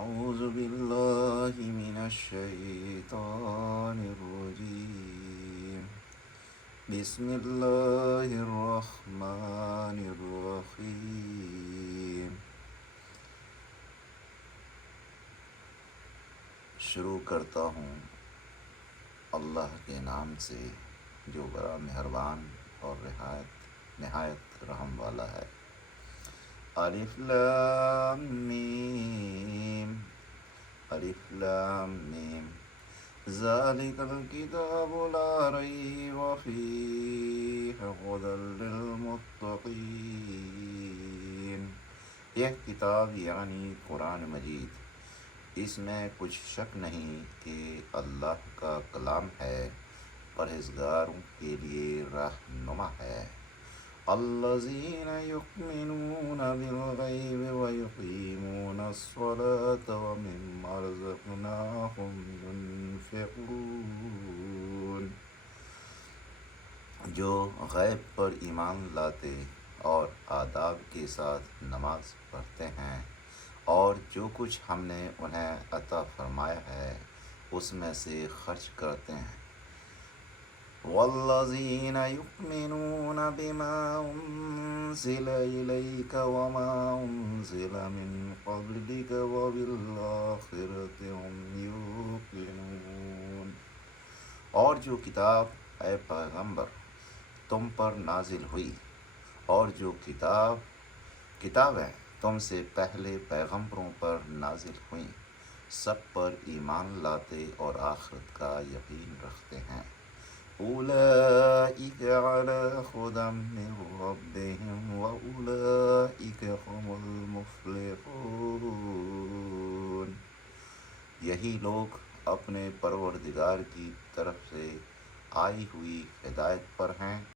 أعوذ بالله من الشيطان الرجيم بسم الله الرحمن الرحیم۔ شروع کرتا ہوں اللہ کے نام سے جو بڑا مہربان اور نہایت رحم والا ہے۔ الف لام میم، الف لام میم، ذالک الکتاب لا ریب فیہ ھدی للمتقین۔ یہ کتاب یعنی قرآن مجید، اس میں کچھ شک نہیں کہ اللہ کا کلام ہے، پرہیزگاروں کے لیے رہنما ہے۔ الذین یؤمنون بالغیب ویقیمون الصلاة ومما رزقناہم ينفقون، جو غیب پر ایمان لاتے اور آداب کے ساتھ نماز پڑھتے ہیں، اور جو کچھ ہم نے انہیں عطا فرمایا ہے اس میں سے خرچ کرتے ہیں۔ والذین یؤمنون بما انزل الیک وما انزل من قبلک وبالآخرۃ هم یوقنون، اور جو کتاب اے پیغمبر تم پر نازل ہوئی، اور جو کتابیں تم سے پہلے پیغمبروں پر نازل ہوئیں، سب پر ایمان لاتے اور آخرت کا یقین رکھتے ہیں۔ اولئک علی ھدی من ربہم واولئک ھم المفلحون، یہی لوگ اپنے پروردگار کی طرف سے آئی ہوئی ہدایت پر ہیں